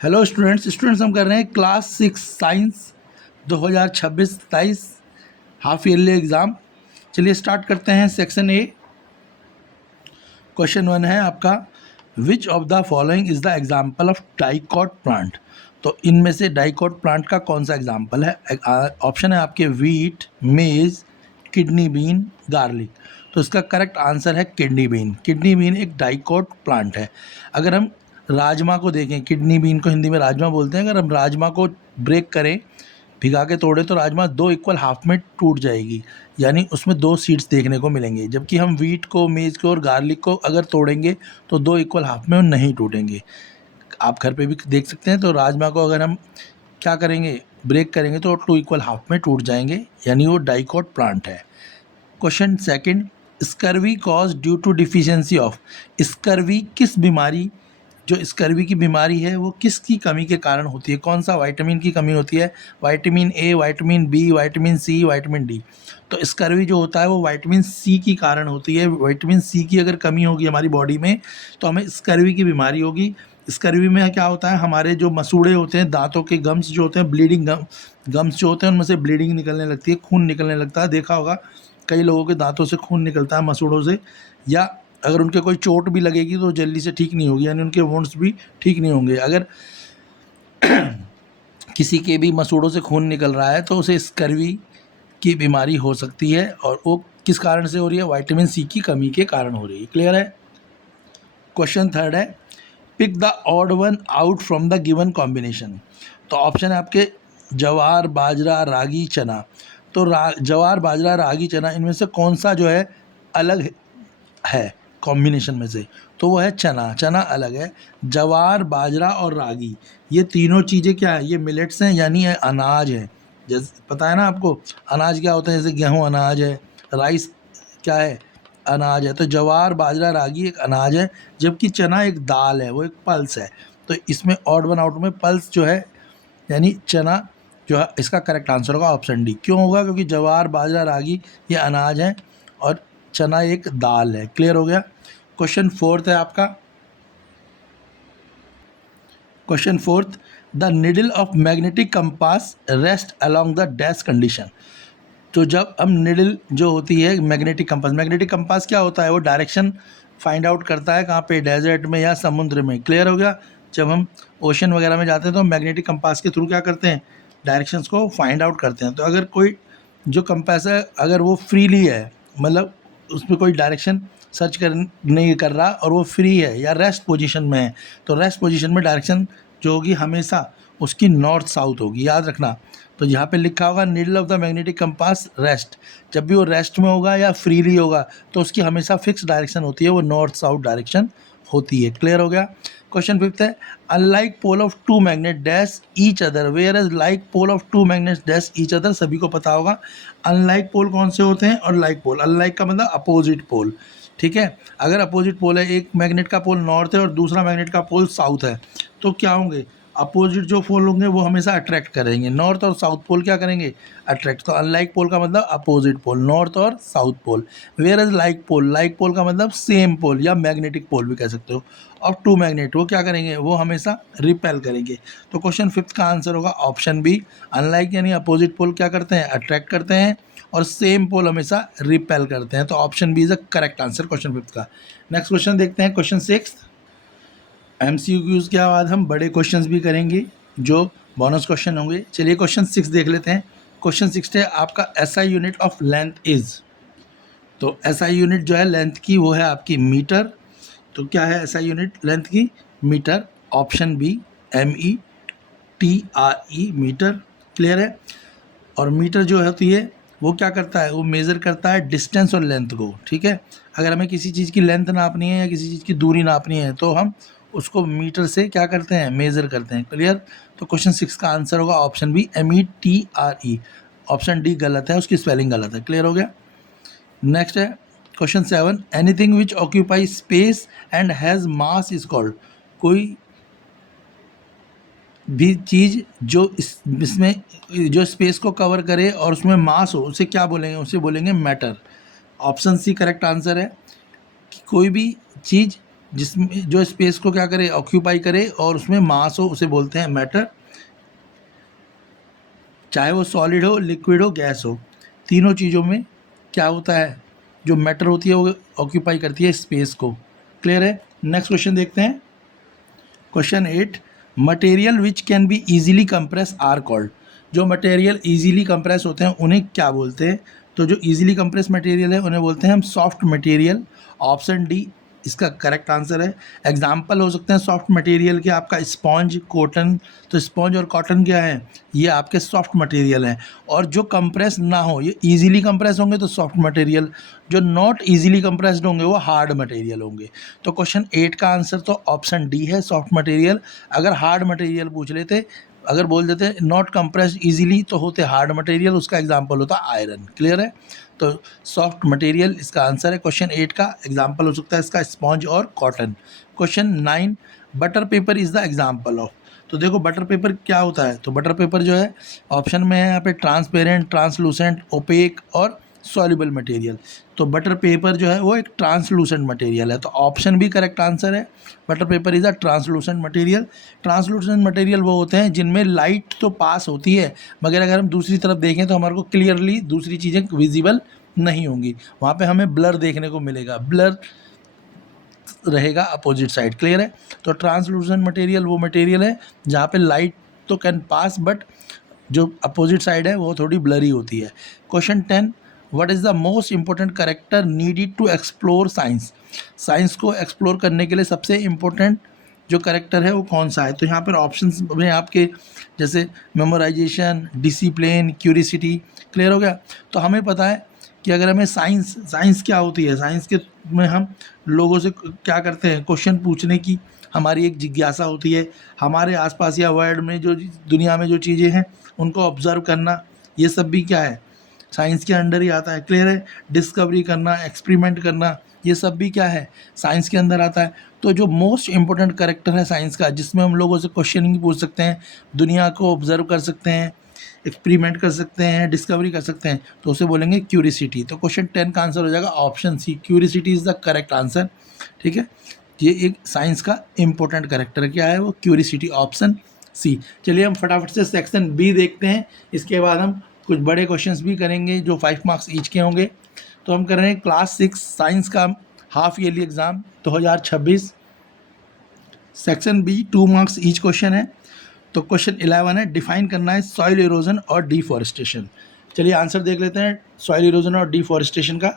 Hello students हम कर रहे हैं class 6 science 2026-27 half yearly exam. चलिए स्टार्ट करते हैं। सेक्शन ए क्वेश्चन 1 है आपका, which of the following is the example of dicot plant. तो इनमें से डाइकॉट प्लांट का कौन सा एग्जाम्पल है? ऑप्शन है आपके वीट, मेज, किडनी बीन, गार्लिक। तो इसका करेक्ट आंसर है किडनी बीन। किडनी बीन एक डाइकॉट प्लांट है। अगर हम राजमा को देखें, किडनी बीन को हिंदी में राजमा बोलते हैं, अगर हम राजमा को ब्रेक करें, भिगा के तोड़े, तो राजमा दो इक्वल हाफ में टूट जाएगी, यानी उसमें दो सीड्स देखने को मिलेंगे। जबकि हम वीट को, मेज को और गार्लिक को अगर तोड़ेंगे तो दो इक्वल हाफ में नहीं टूटेंगे। आप घर पे भी देख सकते हैं। तो राजमा को अगर हम क्या करेंगे, ब्रेक करेंगे, तो टू इक्वल हाफ में टूट जाएंगे, यानी वो डाइकॉट प्लांट है। Question second, scurvy cause due to deficiency of. Scurvy किस बीमारी, जो स्कर्वी की बीमारी है वो किसकी कमी के कारण होती है? कौन सा विटामिन की कमी होती है? Vitamin A, vitamin B, vitamin C, vitamin D. तो स्कर्वी जो होता है वो विटामिन सी की कारण होती है। विटामिन सी की अगर कमी होगी हमारी बॉडी में तो हमें स्कर्वी की बीमारी होगी। स्कर्वी में क्या होता है, हमारे जो मसूड़े होते हैं, दांतों के गम्स जो होते हैं, ब्लीडिंग गम्स जो होते हैं, उनमें से ब्लीडिंग निकलने लगती है, खून निकलने लगता है। देखा होगा कई लोगों के दांतों से खून निकलता है, मसूड़ों से। या अगर उनके कोई चोट भी लगेगी तो जल्दी से ठीक नहीं होगी, यानी उनके वुंड्स भी ठीक नहीं होंगे। अगर किसी के भी मसूड़ों से खून निकल रहा है तो उसे स्कर्वी की बीमारी हो सकती है, और वो किस कारण से हो रही है? विटामिन सी की कमी के कारण हो रही है। क्लियर है? क्वेश्चन थर्ड है, pick the odd one out from the given combination. तो ऑप्शन है आपके जवार, बाजरा, रागी, चना। तो जवार, बाजरा, रागी, चना, इनमें से कौन सा जो है अलग है कॉम्बिनेशन में से? तो वो है चना। चना अलग है। जवार, बाजरा और रागी, ये तीनों चीज़ें क्या है? ये मिलेट्स हैं, यानी ये अनाज है। जैसे पता है ना आपको अनाज क्या होता है, जैसे गेहूं अनाज है, राइस क्या है? अनाज है। तो जवार, बाजरा, रागी एक अनाज है, जबकि चना एक दाल है, वो एक पल्स है। तो इसमें ऑड वन आउट में पल्स जो है, यानी चना जो है, इसका करेक्ट आंसर होगा ऑप्शन डी। क्यों होगा? क्योंकि जवार, बाजरा, रागी ये अनाज है और चना एक दाल है। क्लियर हो गया? क्वेश्चन फोर्थ है आपका। Question fourth, the needle of magnetic compass rest along the dash condition. तो जब हम निडल जो होती है मैग्नेटिक कंपास, मैग्नेटिक कंपास क्या होता है? वो डायरेक्शन फाइंड आउट करता है कहाँ पे? डेजर्ट में या समुद्र में। क्लियर हो गया? जब हम ओशन वगैरह में जाते हैं तो मैग्नेटिक कंपास के थ्रू क्या करते हैं? डायरेक्शंस को फाइंड आउट करते हैं। तो अगर कोई जो कंपास है अगर वो फ्रीली है, मतलब उसमें कोई डायरेक्शन सर्च कर नहीं कर रहा और वो फ्री है या रेस्ट पोजीशन में है, तो रेस्ट पोजीशन में डायरेक्शन जो होगी हमेशा उसकी नॉर्थ साउथ होगी। याद रखना। तो यहाँ पे लिखा होगा needle of the magnetic compass rest. जब भी वो रेस्ट में होगा या फ्रीली होगा तो उसकी हमेशा फिक्स डायरेक्शन होती है, वो नॉर्थ साउथ डायरेक्शन होती है। क्लियर हो गया? क्वेश्चन फिफ्थ है, unlike pole of two magnet dash each other whereas like pole of two magnet dash each other. सभी को पता होगा अनलाइक पोल कौन से होते हैं और लाइक पोल। अनलाइक का मतलब अपोजिट पोल। ठीक है? अगर अपोजिट पोल है, एक मैग्नेट का पोल नॉर्थ है और दूसरा मैग्नेट का पोल साउथ है, तो क्या होंगे? अपोजिट जो पोल होंगे वो हमेशा अट्रैक्ट करेंगे। नॉर्थ और साउथ पोल क्या करेंगे? अट्रैक्ट। तो अनलाइक पोल का मतलब अपोजिट पोल, नॉर्थ और south pole. Whereas like pole, like pole का मतलब सेम पोल या मैग्नेटिक पोल भी कह सकते हो। और टू मैग्नेट वो क्या करेंगे? वो हमेशा रिपेल करेंगे। तो क्वेश्चन फिफ्थ का आंसर होगा ऑप्शन बी। अनलाइक यानी अपोजिट पोल क्या करते हैं? अट्रैक्ट करते हैं, और सेम पोल हमेशा रिपेल करते हैं। तो option B is the correct answer question fifth का। नेक्स्ट क्वेश्चन देखते हैं, क्वेश्चन सिक्स। MCQs के बाद हम बड़े क्वेश्चंस भी करेंगे जो बोनस क्वेश्चन होंगे। चलिए क्वेश्चन सिक्स देख लेते हैं। क्वेश्चन सिक्स है आपका SI unit of length is. तो SI यूनिट जो है लेंथ की वो है आपकी मीटर। तो क्या है SI यूनिट लेंथ की? Metre. Option B METRE, metre. Clear है? और मीटर जो होती है वो क्या करता है? वो मेज़र करता है डिस्टेंस और लेंथ को। ठीक है? अगर हमें किसी चीज़ की लेंथ नापनी है या किसी चीज़ की दूरी नापनी है तो हम उसको मीटर से क्या करते हैं? मेज़र करते हैं। क्लियर? तो क्वेश्चन सिक्स का आंसर होगा option B METRE। Option D गलत है, उसकी स्पेलिंग गलत है। क्लियर हो गया? नेक्स्ट है question seven, anything which occupy space and has mass is called. कोई भी चीज़ जो इसमें जो स्पेस को कवर करे और उसमें मास हो, उसे क्या बोलेंगे? उसे बोलेंगे matter. Option C correct answer है कि कोई भी चीज़ जिसमें जो स्पेस को क्या करे, ऑक्यूपाई करे और उसमें मास हो, उसे बोलते हैं मैटर। चाहे वो सॉलिड हो, लिक्विड हो, गैस हो, तीनों चीज़ों में क्या होता है, जो मैटर होती है वो ऑक्यूपाई करती है स्पेस को। क्लियर है? नेक्स्ट क्वेश्चन देखते हैं। Question 8, material which can be easily compress are called. जो मटेरियल इजीली कंप्रेस होते हैं उन्हें क्या बोलते हैं? तो जो इजीली कंप्रेस मटेरियल है उन्हें बोलते हैं हम सॉफ्ट मटेरियल। ऑप्शन डी इसका करेक्ट आंसर है। एग्जाम्पल हो सकते हैं सॉफ्ट मटेरियल के आपका स्पॉन्ज, कॉटन। तो स्पॉन्ज और कॉटन क्या है, ये आपके सॉफ्ट मटेरियल हैं। और जो कंप्रेस ना हो, ये इजीली कंप्रेस होंगे तो सॉफ्ट मटेरियल, जो नॉट इजीली कंप्रेस्ड होंगे वो हार्ड मटेरियल होंगे। तो क्वेश्चन 8 का आंसर तो ऑप्शन डी है, सॉफ्ट मटेरियल। अगर हार्ड मटेरियल पूछ लेते, अगर बोल देते नॉट कंप्रेस्ड इजीली, तो होते हार्ड मटेरियल, उसका एग्जाम्पल होता आयरन। क्लियर है? तो सॉफ्ट मटेरियल इसका आंसर है क्वेश्चन 8 का। एग्जाम्पल हो सकता है इसका स्पॉन्ज और cotton. Question 9, butter paper is the example of. तो देखो बटर पेपर क्या होता है, तो बटर पेपर जो है ऑप्शन में है यहाँ पे ट्रांसपेरेंट, ट्रांसलूसेंट, ओपेक और सॉल्युबल मटेरियल। तो बटर पेपर जो है वो एक ट्रांसलूसेंट मटेरियल है, तो ऑप्शन भी करेक्ट आंसर है। Butter paper is a translucent material. Translucent material वो होते हैं जिनमें लाइट तो पास होती है, मगर अगर हम दूसरी तरफ देखें तो हमारे को क्लियरली दूसरी चीज़ें विजिबल नहीं होंगी, वहाँ पे हमें ब्लर देखने को मिलेगा, ब्लर रहेगा अपोजिट साइड। क्लियर है? तो ट्रांसलूसेंट मटेरियल वो मटेरियल है जहाँ पे लाइट तो कैन पास, बट जो अपोजिट साइड है वो थोड़ी ब्लरी होती है। Question 10, what is the most important character needed to explore science. Science को एक्सप्लोर करने के लिए सबसे इम्पोर्टेंट जो कैरेक्टर है वो कौन सा है? तो यहाँ पर ऑप्शंस में आपके जैसे मेमोराइजेशन, डिसिप्लिन, क्यूरिसिटी। क्लियर हो गया? तो हमें पता है कि अगर हमें साइंस क्या होती है, साइंस के में हम लोगों से क्या करते हैं, क्वेश्चन पूछने की हमारी एक जिज्ञासा होती है। हमारे आसपास या वर्ल्ड में जो दुनिया में जो चीज़ें हैं उनको ऑब्जर्व करना, ये सब भी क्या है, साइंस के अंडर ही आता है। क्लियर है? डिस्कवरी करना, एक्सपेरिमेंट करना, ये सब भी क्या है, साइंस के अंदर आता है। तो जो मोस्ट इम्पोर्टेंट कैरेक्टर है साइंस का, जिसमें हम लोगों से क्वेश्चनिंग पूछ सकते हैं, दुनिया को ऑब्जर्व कर सकते हैं, एक्सपेरिमेंट कर सकते हैं, डिस्कवरी कर सकते हैं, तो उसे बोलेंगे क्यूरिसिटी। तो क्वेश्चन 10 का आंसर हो जाएगा option C, curiosity is the correct answer. ठीक है? ये एक साइंस का इम्पोर्टेंट कैरेक्टर क्या है, वो क्यूरिसिटी, ऑप्शन सी। चलिए हम फटाफट से सेक्शन बी देखते हैं, इसके बाद हम कुछ बड़े क्वेश्चंस भी करेंगे जो 5 मार्क्स ईच के होंगे। तो हम कर रहे हैं क्लास 6 साइंस का half yearly exam 2026। Section B 2 marks each question है। तो क्वेश्चन 11 है, डिफाइन करना है सॉइल इरोजन और डिफॉरेस्टेशन। चलिए आंसर देख लेते हैं सॉइल इरोजन और डिफॉरेस्टेशन का।